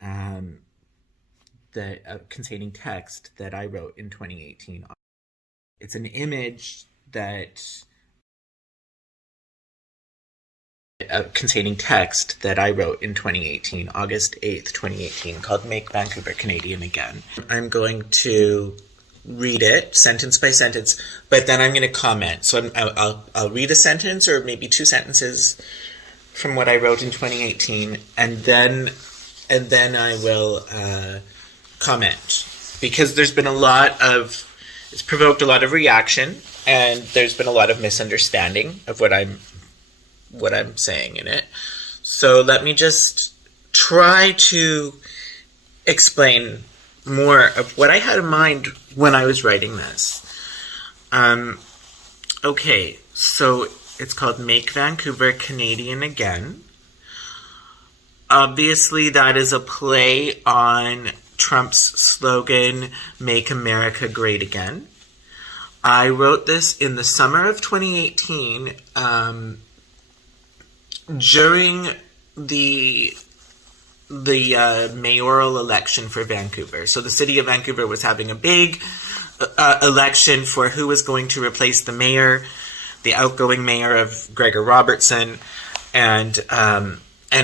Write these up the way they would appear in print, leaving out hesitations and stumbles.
that containing text that I wrote in 2018. It's an image that containing text that I wrote in 2018, August 8th, 2018, called Make Vancouver Canadian Again. I'm going to read it sentence by sentence, but then I'm going to comment. So I'll read a sentence or maybe two sentences from what I wrote in 2018, and then I will comment, because there's been it's provoked a lot of reaction, and there's been a lot of misunderstanding of what I'm saying in it. So let me just try to explain more of what I had in mind when I was writing this. Okay, so it's called Make Vancouver Canadian Again. Obviously, that is a play on Trump's slogan, Make America Great Again. I wrote this in the summer of 2018, during the mayoral election for Vancouver. So the city of Vancouver was having a big election for who was going to replace the mayor, the outgoing mayor of Gregor Robertson, and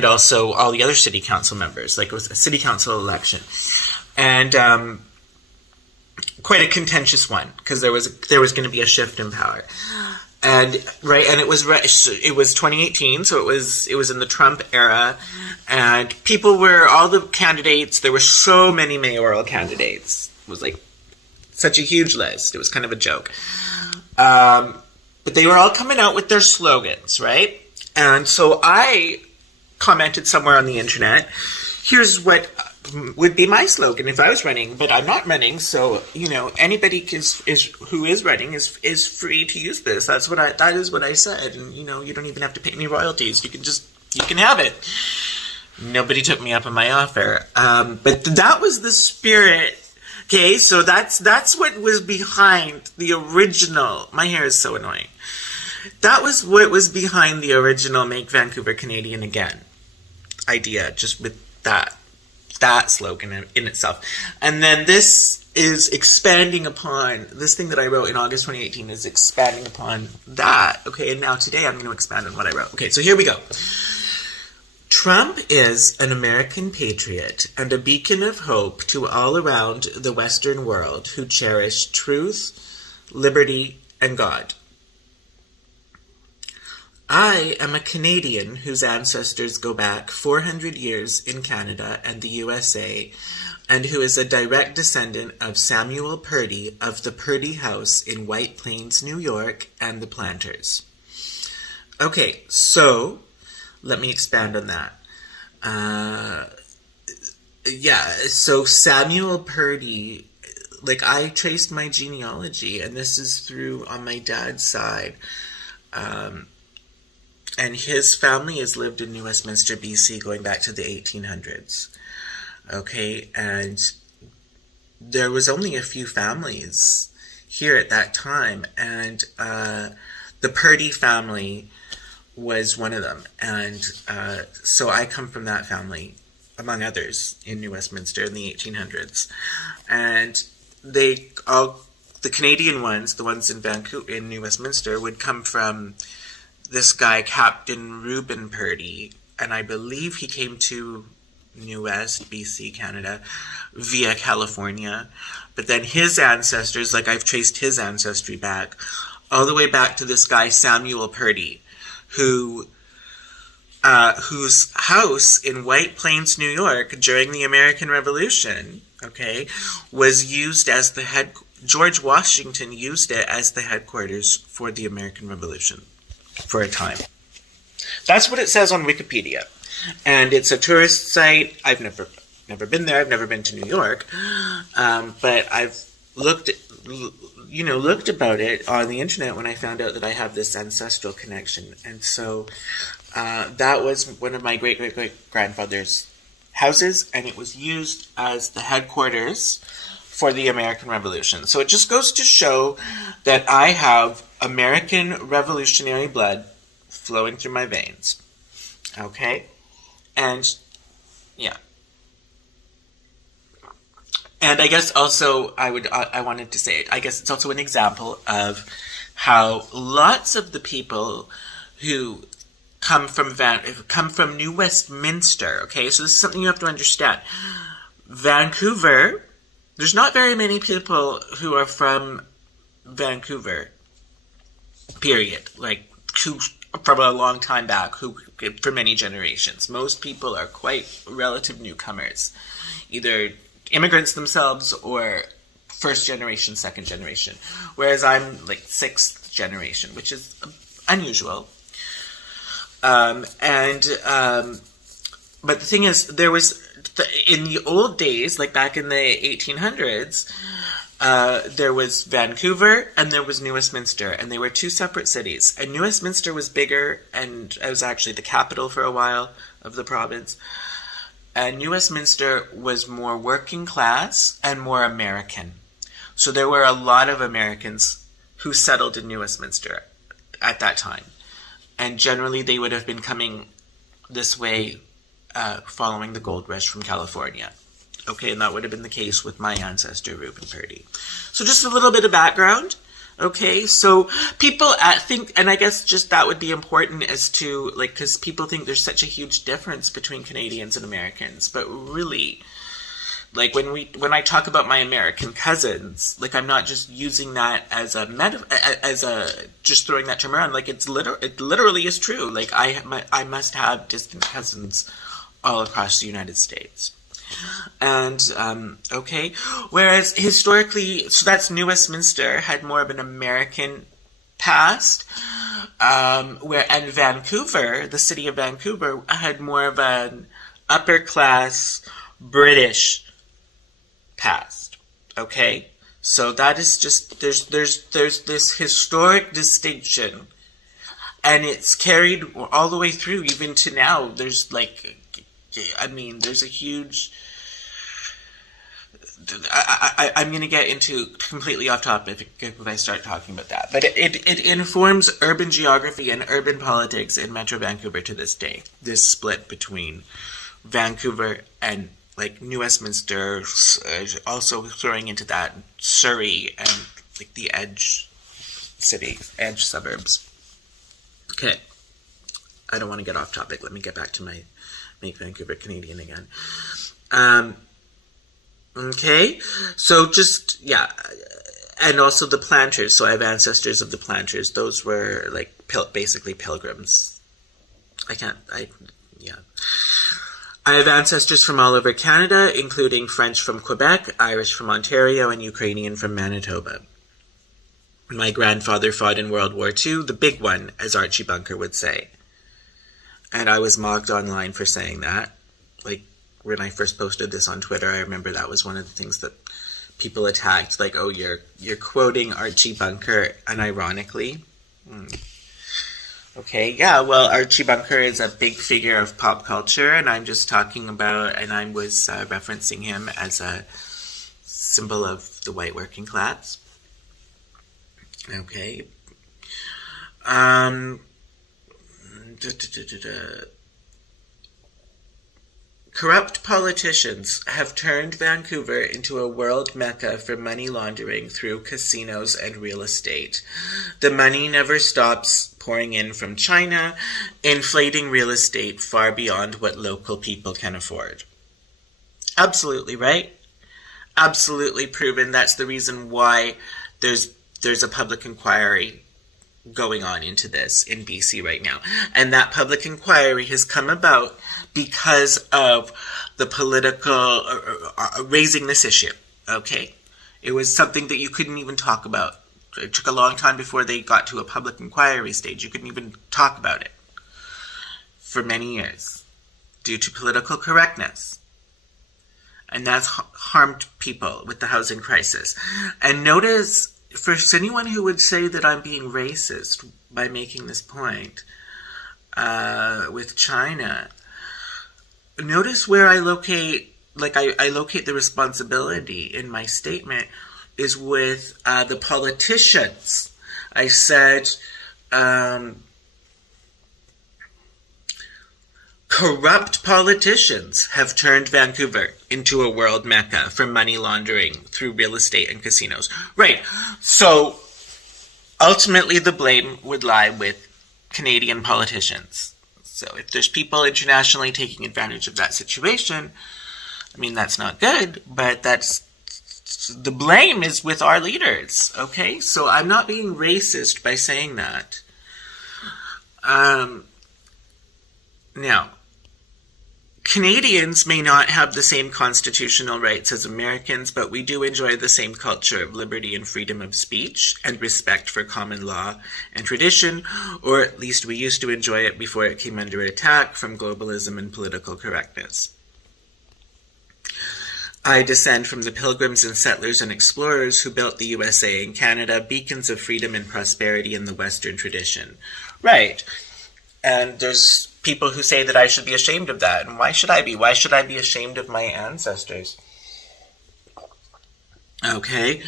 also all the other city council members. Like, it was a city council election, and quite a contentious one, because there was going to be a shift in power. And it was 2018, so it was in the Trump era, and all the candidates, there were so many mayoral candidates. It was like such a huge list. It was kind of a joke. But they were all coming out with their slogans, right? And so I commented somewhere on the internet, here's what would be my slogan if I was running, but I'm not running, so anybody who is running is free to use this. That is what I said, and you don't even have to pay me royalties. You can have it. Nobody took me up on my offer, but that was the spirit. Okay, so that's what was behind the original. My hair is so annoying. That was what was behind the original Make Vancouver Canadian Again idea, just with that slogan in itself. And then this is expanding upon, this thing that I wrote in August 2018 is expanding upon that. Okay, and now today I'm going to expand on what I wrote. Okay, so here we go. Trump is an American patriot and a beacon of hope to all around the Western world who cherish truth, liberty, and God. I am a Canadian whose ancestors go back 400 years in Canada and the USA, and who is a direct descendant of Samuel Purdy of the Purdy House in White Plains, New York, and the Planters. Okay, so let me expand on that. So Samuel Purdy, I traced my genealogy, and this is on my dad's side. And his family has lived in New Westminster, BC, going back to the 1800s. Okay, and there was only a few families here at that time, and the Purdy family was one of them. And so I come from that family, among others, in New Westminster in the 1800s. And the Canadian ones, the ones in Vancouver, in New Westminster, would come from this guy, Captain Reuben Purdy, and I believe he came to New West, BC, Canada, via California. But then his ancestors, I've traced his ancestry back, all the way back to this guy, Samuel Purdy, whose house in White Plains, New York, during the American Revolution, okay, was used as George Washington used it as the headquarters for the American Revolution. For a time. That's what it says on Wikipedia. And it's a tourist site. I've never been there. I've never been to New York. But I've looked about it on the internet when I found out that I have this ancestral connection. And so that was one of my great-great-great-grandfather's houses, and it was used as the headquarters for the American Revolution. So it just goes to show that I have American revolutionary blood flowing through my veins. Okay? And, yeah. And I guess also I wanted to say it. I guess it's also an example of how lots of the people who come from New Westminster. Okay, so this is something you have to understand. Vancouver. There's not very many people who are from Vancouver. Period. Like who from a long time back, who for many generations. Most people are quite relative newcomers, either immigrants themselves or first generation, second generation. Whereas I'm like sixth generation, which is unusual. But the thing is, there was in the old days, like back in the 1800s, there was Vancouver and there was New Westminster, and they were two separate cities. And New Westminster was bigger, and it was actually the capital for a while of the province. And New Westminster was more working class and more American. So there were a lot of Americans who settled in New Westminster at that time. And generally they would have been coming this way following the gold rush from California. Okay, and that would have been the case with my ancestor, Reuben Purdy. So just a little bit of background. Okay, so people think, and I guess just that would be important as to, like, because people think there's such a huge difference between Canadians and Americans, but really, like, when I talk about my American cousins, like, I'm not just using that as just throwing that term around. Like, it literally is true. Like, I must have distant cousins all across the United States. And, okay, whereas historically, so that's New Westminster, had more of an American past, and Vancouver, the city of Vancouver, had more of an upper class British past, okay? So that is just, there's this historic distinction, and it's carried all the way through, even to now. There's like, I mean, there's a huge... I'm going to get into completely off topic when I start talking about that. But it informs urban geography and urban politics in Metro Vancouver to this day. This split between Vancouver and, like, New Westminster, also throwing into that Surrey and, like, the edge suburbs. Okay. I don't want to get off topic. Let me get back to my Make Vancouver Canadian Again. Okay, so just, yeah, and also the planters. So I have ancestors of the planters. Those were, like, basically pilgrims. I have ancestors from all over Canada, including French from Quebec, Irish from Ontario, and Ukrainian from Manitoba. My grandfather fought in World War II, the big one, as Archie Bunker would say. And I was mocked online for saying that. Like, when I first posted this on Twitter, I remember that was one of the things that people attacked. Like, oh, you're quoting Archie Bunker unironically. Okay, yeah, well, Archie Bunker is a big figure of pop culture, and I'm just talking about, and I was referencing him as a symbol of the white working class. Okay. Corrupt politicians have turned Vancouver into a world mecca for money laundering through casinos and real estate. The money never stops pouring in from China, inflating real estate far beyond what local people can afford. Absolutely, right? Absolutely proven. That's the reason why there's a public inquiry going on into this in BC right now. And that public inquiry has come about because of the political raising this issue, okay? It was something that you couldn't even talk about. It took a long time before they got to a public inquiry stage. You couldn't even talk about it for many years due to political correctness. And that's harmed people with the housing crisis. And notice, for anyone who would say that I'm being racist by making this point with China, notice where I locate, like I locate the responsibility in my statement is with the politicians. I said, Corrupt politicians have turned Vancouver into a world mecca for money laundering through real estate and casinos. Right. So ultimately the blame would lie with Canadian politicians. So if there's people internationally taking advantage of that situation, I mean, that's not good, but the blame is with our leaders, okay? So I'm not being racist by saying that. Now, Canadians may not have the same constitutional rights as Americans, but we do enjoy the same culture of liberty and freedom of speech and respect for common law and tradition, or at least we used to enjoy it before it came under attack from globalism and political correctness. I descend from the pilgrims and settlers and explorers who built the USA and Canada, beacons of freedom and prosperity in the Western tradition. Right. And there's people who say that I should be ashamed of that. And why should I be? Why should I be ashamed of my ancestors? Okay.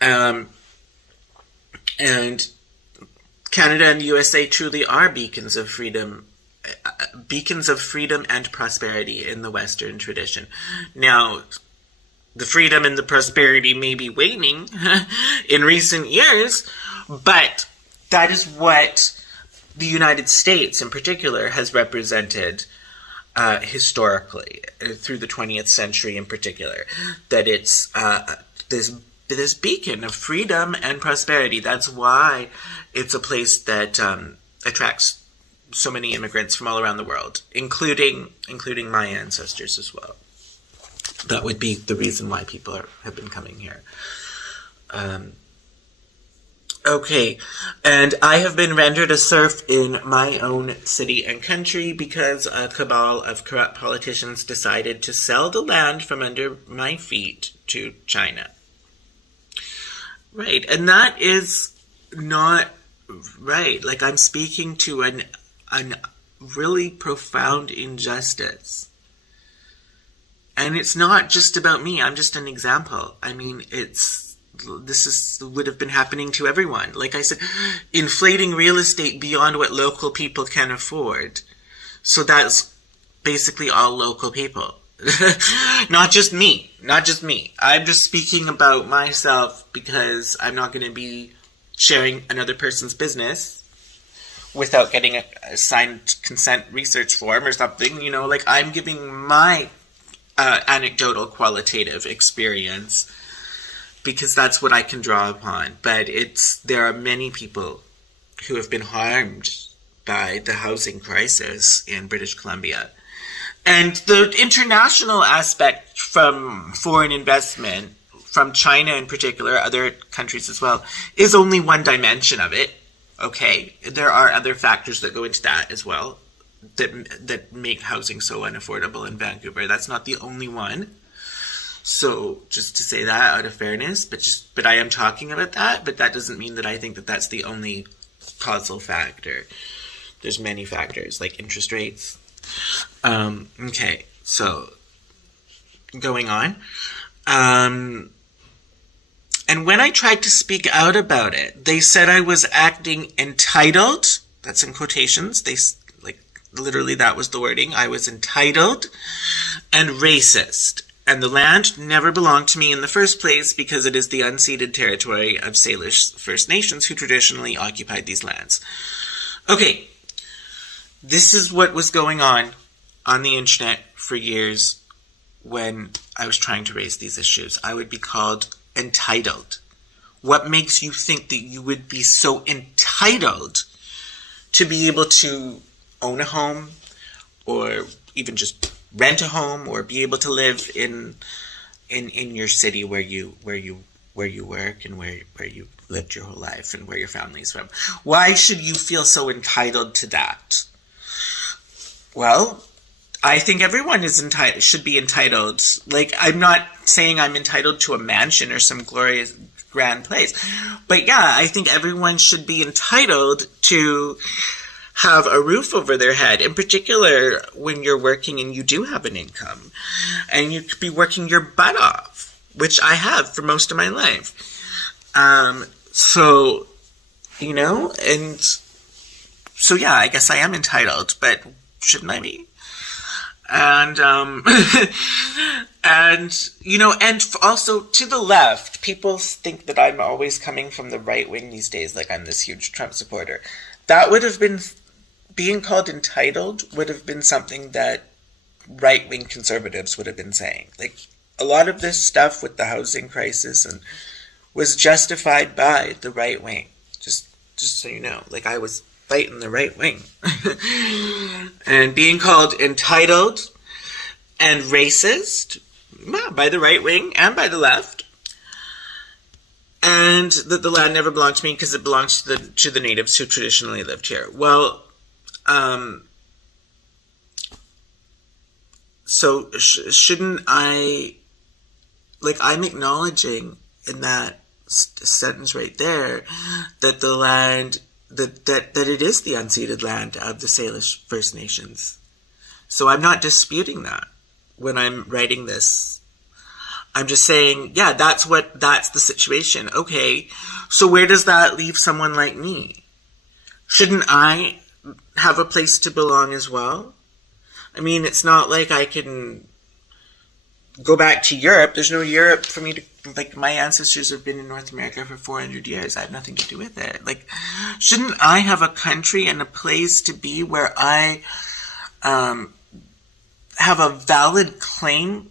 And Canada and the USA truly are beacons of freedom and prosperity in the Western tradition. Now, the freedom and the prosperity may be waning in recent years, but that is what the United States in particular has represented historically through the 20th century in particular, that it's this beacon of freedom and prosperity. That's why it's a place that attracts so many immigrants from all around the world, including my ancestors as well. That would be the reason why people have been coming here. Okay, and I have been rendered a serf in my own city and country because a cabal of corrupt politicians decided to sell the land from under my feet to China. Right, and that is not right. Like, I'm speaking to an really profound injustice. And it's not just about me. I'm just an example. I mean, this would have been happening to everyone. Like I said, inflating real estate beyond what local people can afford. So that's basically all local people. Not just me. I'm just speaking about myself because I'm not going to be sharing another person's business without getting a signed consent research form or something. You know, like, I'm giving my anecdotal qualitative experience because that's what I can draw upon. But there are many people who have been harmed by the housing crisis in British Columbia. And the international aspect from foreign investment, from China in particular, other countries as well, is only one dimension of it. Okay, there are other factors that go into that as well that make housing so unaffordable in Vancouver. That's not the only one. So just to say that out of fairness, but I am talking about that, but that doesn't mean that I think that that's the only causal factor. There's many factors, like interest rates. Okay, so going on. And when I tried to speak out about it, they said I was acting entitled. That's in quotations. Literally, that was the wording. I was entitled and racist. And the land never belonged to me in the first place because it is the unceded territory of Salish First Nations who traditionally occupied these lands. Okay, this is what was going on the internet for years when I was trying to raise these issues. I would be called entitled. What makes you think that you would be so entitled to be able to own a home or even just rent a home or be able to live in your city where you work and where you lived your whole life and where your family's from? Why should you feel so entitled to that? Well, I think everyone should be entitled. Like, I'm not saying I'm entitled to a mansion or some glorious grand place, but yeah, I think everyone should be entitled to have a roof over their head, in particular when you're working and you do have an income and you could be working your butt off, which I have for most of my life. So, you know, and so yeah, I guess I am entitled, but shouldn't I be? And, and, you know, and also to the left, people think that I'm always coming from the right wing these days, like I'm this huge Trump supporter. That would have been, being called entitled would have been something that right wing conservatives would have been saying. Like, a lot of this stuff with the housing crisis and was justified by the right wing. Just so you know, like I was fighting the right wing. And being called entitled and racist by the right wing and by the left. And that the land never belonged to me because it belongs to the natives who traditionally lived here. Well, so shouldn't I, like, I'm acknowledging in that sentence right there that the land, that it is the unceded land of the Salish First Nations. So I'm not disputing that when I'm writing this. I'm just saying, yeah, that's the situation. Okay, so where does that leave someone like me? Shouldn't I have a place to belong as well? I mean, it's not like I can go back to Europe. There's no Europe for me to, like, my ancestors have been in North America for 400 years. I have nothing to do with it. Like, shouldn't I have a country and a place to be where I have a valid claim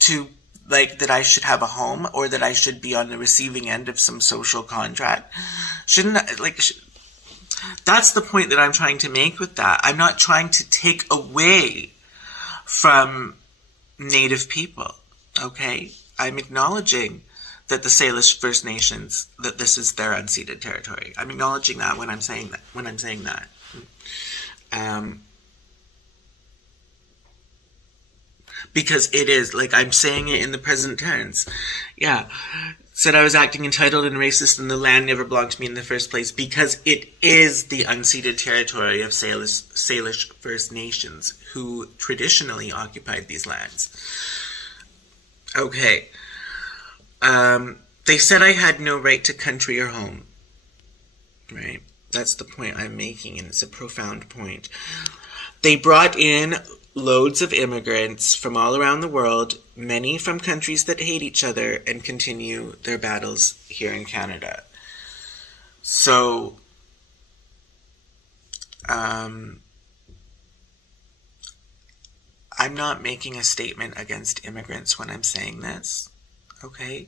to, like, that I should have a home or that I should be on the receiving end of some social contract? Shouldn't I, like, that's the point that I'm trying to make with that. I'm not trying to take away from Native people, okay? I'm acknowledging that the Salish First Nations, that this is their unceded territory. I'm acknowledging that when I'm saying that. Because it is, like, I'm saying it in the present tense. Yeah. Said I was acting entitled and racist and the land never belonged to me in the first place because it is the unceded territory of Salish First Nations who traditionally occupied these lands. Okay. They said I had no right to country or home. Right? That's the point I'm making, and it's a profound point. They brought in loads of immigrants from all around the world, many from countries that hate each other and continue their battles here in Canada. So, I'm not making a statement against immigrants when I'm saying this, okay?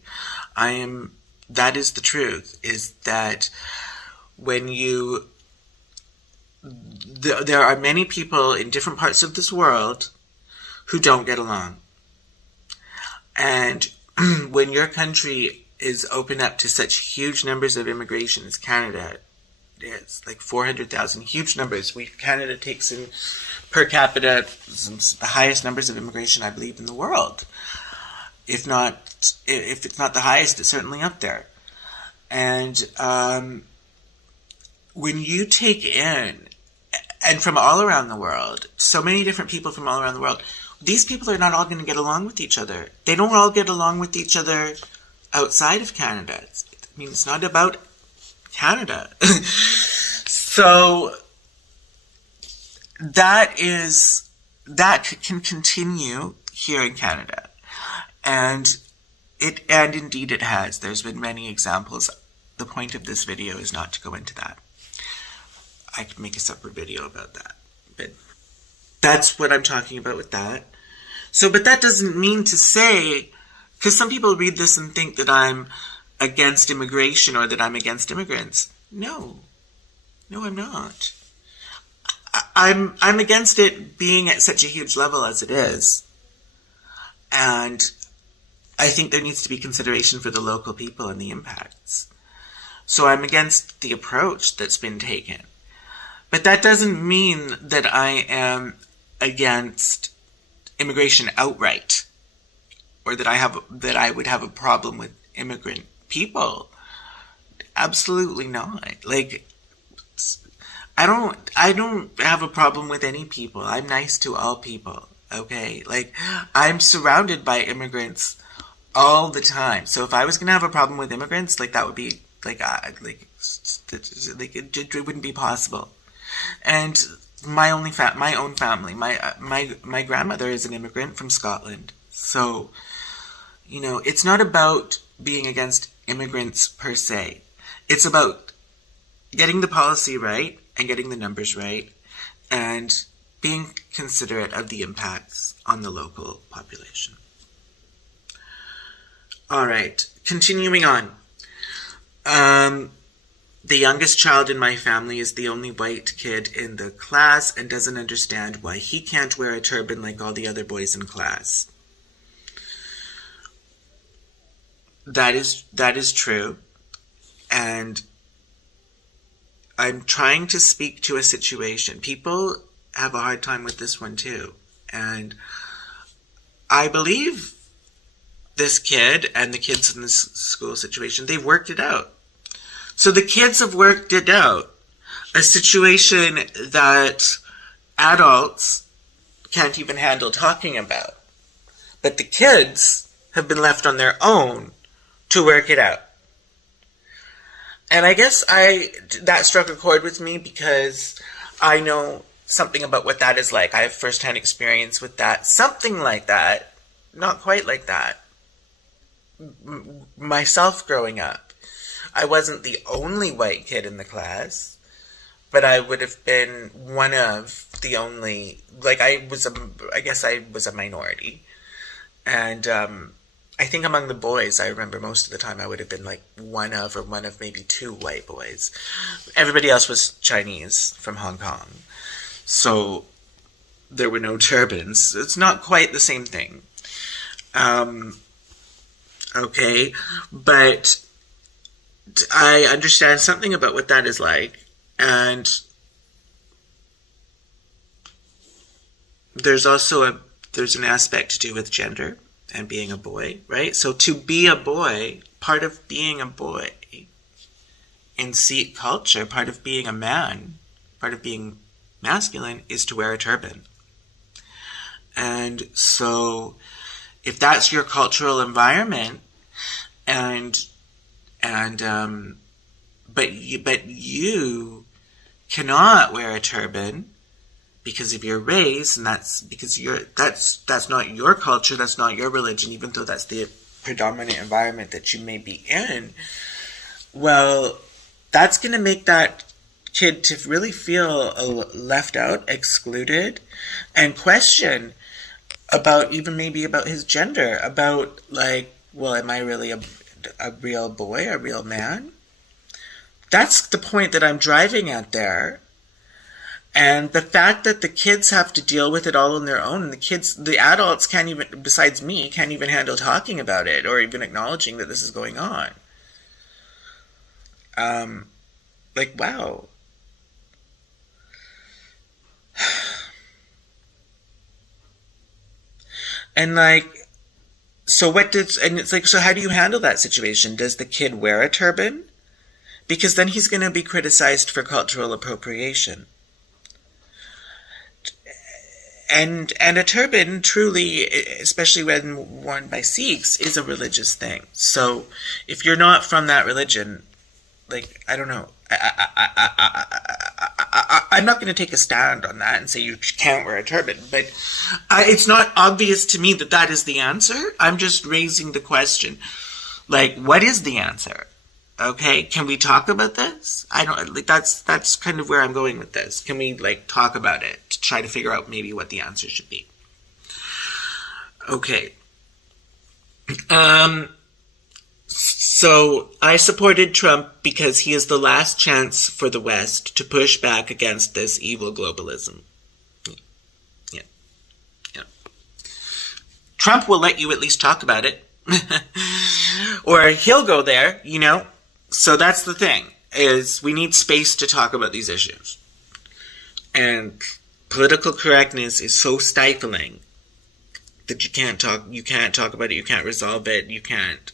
That is the truth, is that when you, there are many people in different parts of this world who don't get along. And when your country is open up to such huge numbers of immigration as Canada is, like 400,000, huge numbers. Canada takes in per capita the highest numbers of immigration, I believe, in the world. If it's not the highest, it's certainly up there. And when you take in, and from all around the world, so many different people from all around the world, these people are not all going to get along with each other. They don't all get along with each other outside of Canada. It's not about Canada. So that can continue here in Canada. And indeed it has. There's been many examples. The point of this video is not to go into that. I could make a separate video about that. But that's what I'm talking about with that. So, but that doesn't mean to say, because some people read this and think that I'm against immigration or that I'm against immigrants. No, I'm not. I'm against it being at such a huge level as it is. And I think there needs to be consideration for the local people and the impacts. So I'm against the approach that's been taken. But that doesn't mean that I am against immigration outright, or that I would have a problem with immigrant people. Absolutely not. Like, I don't have a problem with any people. I'm nice to all people. Okay, like, I'm surrounded by immigrants all the time. So if I was gonna have a problem with immigrants, like, that would be it wouldn't be possible. And my own family. My grandmother is an immigrant from Scotland. So, it's not about being against immigrants per se. It's about getting the policy right and getting the numbers right and being considerate of the impacts on the local population. All right, continuing on. The youngest child in my family is the only white kid in the class and doesn't understand why he can't wear a turban like all the other boys in class. That is true. And I'm trying to speak to a situation. People have a hard time with this one too. And I believe this kid and the kids in this school situation, they've worked it out. So the kids have worked it out. A situation that adults can't even handle talking about. But the kids have been left on their own to work it out. And I guess that struck a chord with me because I know something about what that is like. I have firsthand experience with that. Something like that. Not quite like that. Myself growing up. I wasn't the only white kid in the class, but I would have been one of the only, I guess I was a minority. And I think among the boys, I remember most of the time I would have been one of maybe two white boys. Everybody else was Chinese from Hong Kong. So there were no turbans. It's not quite the same thing. Okay, but I understand something about what that is like, and there's an aspect to do with gender and being a boy, right? So to be a boy, part of being a boy in Sikh culture, part of being a man, part of being masculine is to wear a turban. And so if that's your cultural environment, but you cannot wear a turban because of your race, and that's because that's not your culture, that's not your religion, even though that's the predominant environment that you may be in. Well, that's going to make that kid to really feel left out, excluded, and question about his gender, about well, am I really a real boy, a real man? That's the point that I'm driving at there. And the fact that the kids have to deal with it all on their own, and the adults can't even, besides me, can't even handle talking about it or even acknowledging that this is going on. Wow. And so how do you handle that situation? Does the kid wear a turban? Because then he's going to be criticized for cultural appropriation. And a turban, truly, especially when worn by Sikhs, is a religious thing. So if you're not from that religion, I don't know. I'm not going to take a stand on that and say you can't wear a turban, but it's not obvious to me that is the answer. I'm just raising the question. What is the answer? Okay, can we talk about this? I don't, that's kind of where I'm going with this. Can we, talk about it to try to figure out maybe what the answer should be? Okay. So I supported Trump because he is the last chance for the West to push back against this evil globalism. Yeah. Trump will let you at least talk about it. Or he'll go there, So that's the thing, is we need space to talk about these issues. And political correctness is so stifling that you can't talk about it, you can't resolve it, you can't.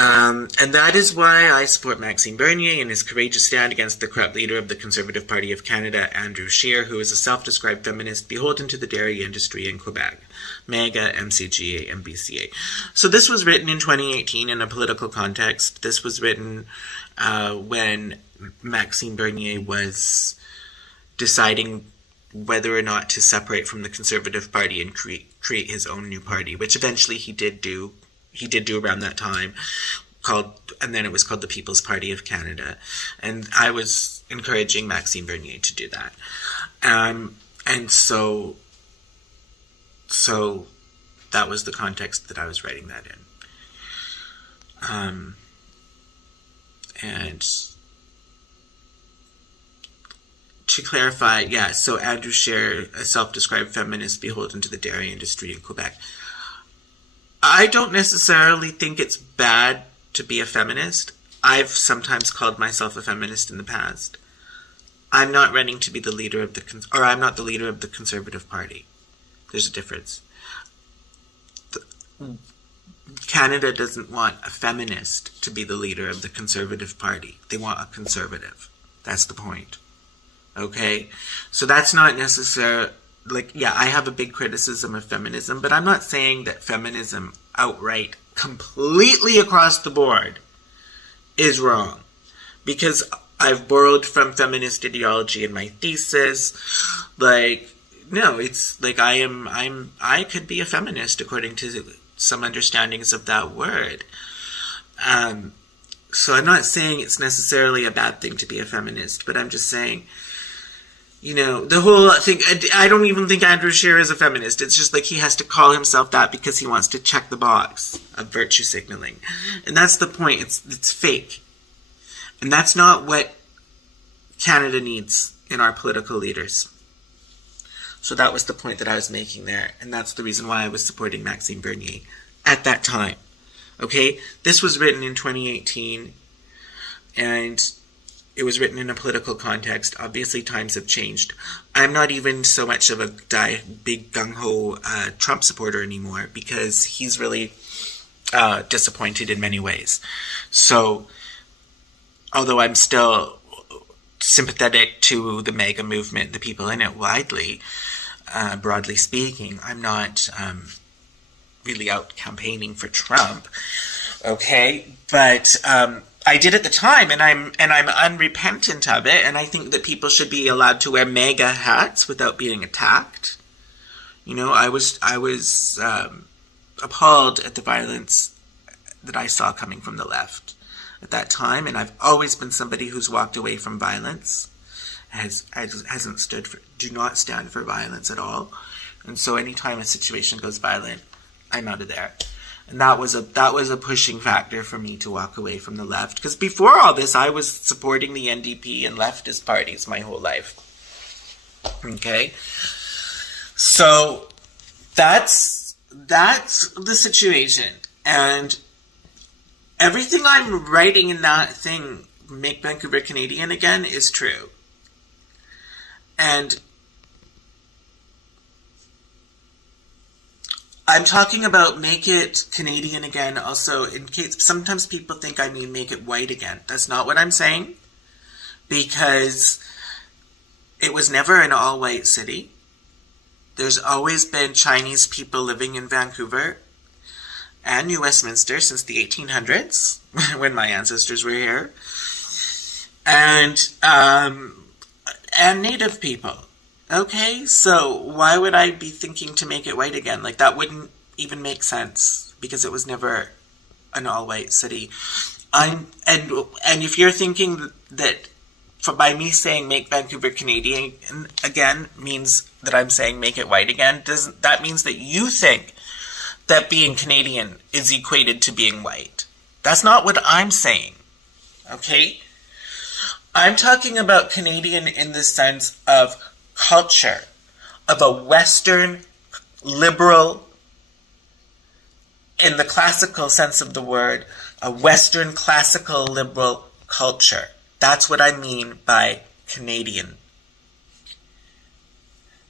And that is why I support Maxime Bernier in his courageous stand against the corrupt leader of the Conservative Party of Canada, Andrew Scheer, who is a self-described feminist beholden to the dairy industry in Quebec. MAGA, MCGA, MVCA. So this was written in 2018 in a political context. This was written when Maxime Bernier was deciding whether or not to separate from the Conservative Party and create his own new party, which eventually he did do. He did do around that time, and then it was called the People's Party of Canada. And I was encouraging Maxime Bernier to do that. And so that was the context that I was writing that in. And to clarify, yeah, so Andrew Scheer, a self-described feminist beholden to the dairy industry in Quebec. I don't necessarily think it's bad to be a feminist. I've sometimes called myself a feminist in the past. I'm not running to be the leader of I'm not the leader of the Conservative Party. There's a difference. Canada doesn't want a feminist to be the leader of the Conservative Party. They want a conservative. That's the point. Okay? So that's not necessarily, I have a big criticism of feminism, but I'm not saying that feminism outright, completely across the board, is wrong. Because I've borrowed from feminist ideology in my thesis. No, it's I could be a feminist according to some understandings of that word. So I'm not saying it's necessarily a bad thing to be a feminist, but I'm just saying, the whole thing, I don't even think Andrew Scheer is a feminist. It's just he has to call himself that because he wants to check the box of virtue signaling. And that's the point. It's fake. And that's not what Canada needs in our political leaders. So that was the point that I was making there. And that's the reason why I was supporting Maxime Bernier at that time. Okay? This was written in 2018. And it was written in a political context. Obviously, times have changed. I'm not even so much of a big gung-ho Trump supporter anymore because he's really disappointed in many ways. So, although I'm still sympathetic to the MAGA movement, the people in it broadly speaking, I'm not really out campaigning for Trump. Okay? But I did at the time, and I'm unrepentant of it, and I think that people should be allowed to wear MAGA hats without being attacked. I was appalled at the violence that I saw coming from the left at that time, and I've always been somebody who's walked away from violence, do not stand for violence at all, and so anytime a situation goes violent, I'm out of there. And that was a pushing factor for me to walk away from the left. Because before all this, I was supporting the NDP and leftist parties my whole life. Okay? So, that's the situation. And everything I'm writing in that thing, Make Vancouver Canadian Again, is true. And I'm talking about Make It Canadian Again also in case sometimes people think I mean Make It White Again. That's not what I'm saying, because it was never an all-white city. There's always been Chinese people living in Vancouver and New Westminster since the 1800s, when my ancestors were here, and Native people. Okay, so why would I be thinking to make it white again? That wouldn't even make sense because it was never an all-white city. And if you're thinking that by me saying Make Vancouver Canadian Again means that I'm saying make it white again, that means that you think that being Canadian is equated to being white. That's not what I'm saying. Okay? I'm talking about Canadian in the sense of culture, of a Western liberal, in the classical sense of the word, a Western classical liberal culture. That's what I mean by Canadian.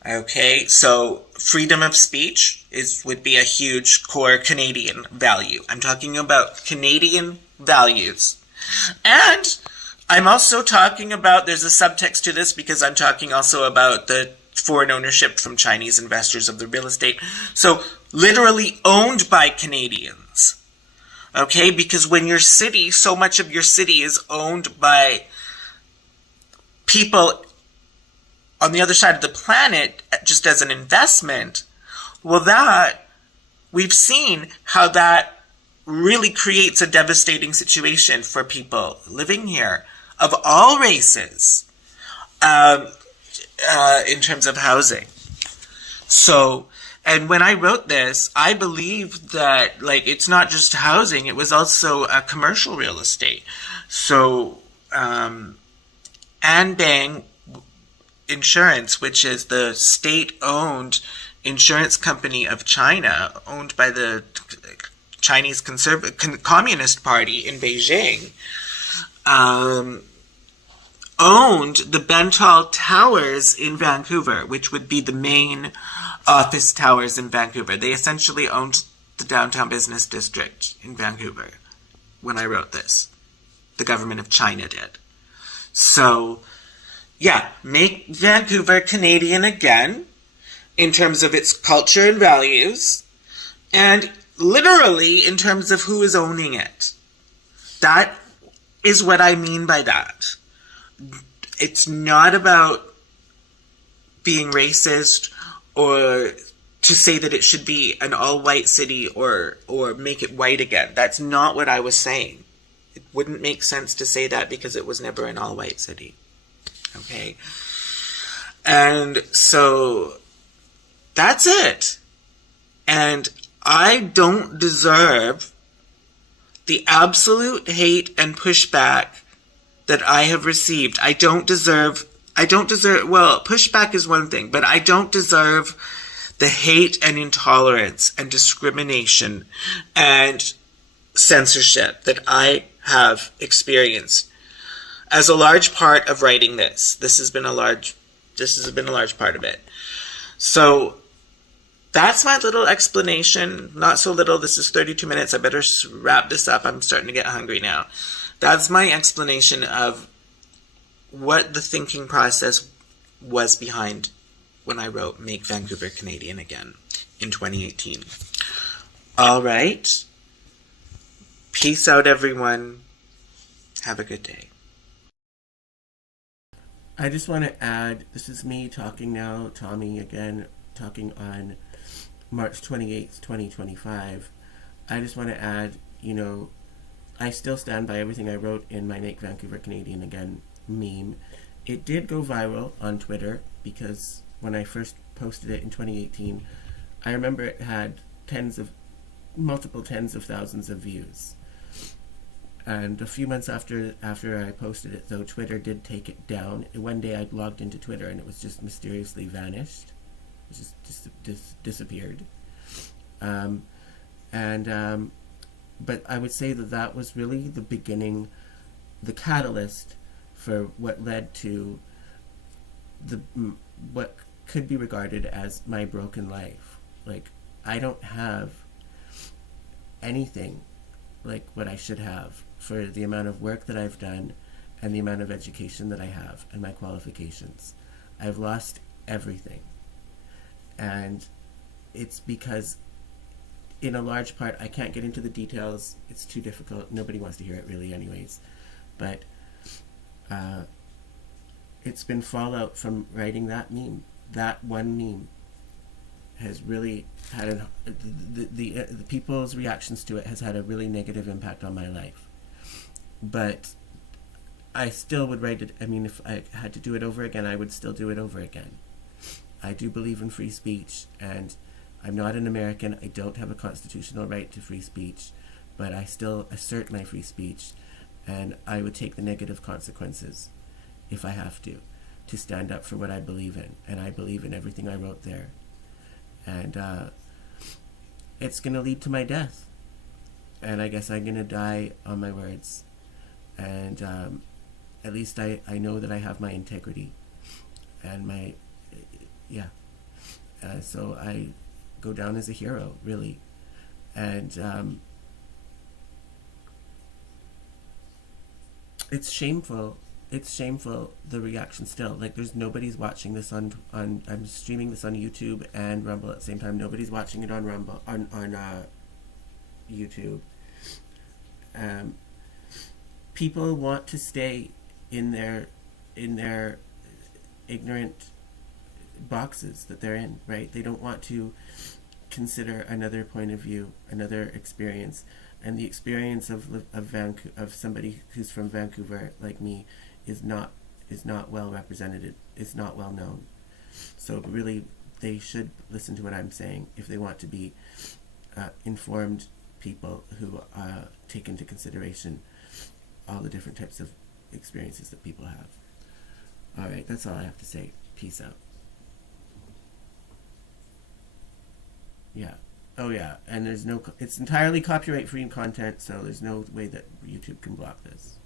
Okay, so freedom of speech would be a huge core Canadian value. I'm talking about Canadian values. And I'm also talking about, there's a subtext to this because I'm talking also about the foreign ownership from Chinese investors of the real estate. So literally owned by Canadians. Okay, because when your city, so much of your city is owned by people on the other side of the planet, just as an investment, well, that we've seen how that really creates a devastating situation for people living here of all races, in terms of housing. So, and when I wrote this, I believed that, like, it's not just housing, it was also commercial real estate. So, Anbang Insurance, which is the state-owned insurance company of China, owned by the Chinese Communist Party in Beijing, owned the Bentall Towers in Vancouver, which would be the main office towers in Vancouver. They essentially owned the downtown business district in Vancouver when I wrote this. The government of China did. So, yeah, Make Vancouver Canadian Again, in terms of its culture and values, and literally in terms of who is owning it. That is what I mean by that. It's not about being racist or to say that it should be an all-white city or make it white again. That's not what I was saying. It wouldn't make sense to say that because it was never an all-white city. Okay? And so that's it. And I don't deserve the absolute hate and pushback that I have received. I don't deserve, well, pushback is one thing, but I don't deserve the hate and intolerance and discrimination and censorship that I have experienced as a large part of writing this. This has been a large part of it. So that's my little explanation. Not so little. This is 32 minutes. I better wrap this up. I'm starting to get hungry now. That's my explanation of what the thinking process was behind when I wrote Make Vancouver Canadian Again in 2018. All right. Peace out, everyone. Have a good day. I just want to add, this is me talking now, Tommy again, talking on March 28th, 2025. I just want to add, I still stand by everything I wrote in my Make Vancouver Canadian Again meme. It did go viral on Twitter because when I first posted it in 2018, I remember it had multiple tens of thousands of views. And a few months after I posted it, though, Twitter did take it down. One day I logged into Twitter and it was just mysteriously vanished. It just disappeared. But I would say that was really the beginning, the catalyst for what led to what could be regarded as my broken life. Like, I don't have anything like what I should have for the amount of work that I've done and the amount of education that I have and my qualifications. I've lost everything. And it's because, in a large part, I can't get into the details. It's too difficult. Nobody wants to hear it really anyways. But it's been fallout from writing that meme. That one meme has really had the people's reactions to it has had a really negative impact on my life. But I still would write it. I mean, if I had to do it over again, I would still do it over again. I do believe in free speech, and I'm not an American. I don't have a constitutional right to free speech, but I still assert my free speech, and I would take the negative consequences if I have to stand up for what I believe in, and I believe in everything I wrote there. And it's going to lead to my death, and I guess I'm going to die on my words. And at least I know that I have my integrity and my, so I go down as a hero, really. And it's shameful. It's shameful, the reaction still. Like, nobody's watching this on I'm streaming this on YouTube and Rumble at the same time. Nobody's watching it on Rumble, on YouTube. People want to stay in their ignorant boxes that they're in, right? They don't want to consider another point of view, another experience, and the experience of somebody who's from Vancouver like me is not well represented. It's not well known. So really, they should listen to what I'm saying if they want to be informed people who take into consideration all the different types of experiences that people have. All right, that's all I have to say. Peace out. Yeah. Oh yeah, and it's entirely copyright free content, so there's no way that YouTube can block this.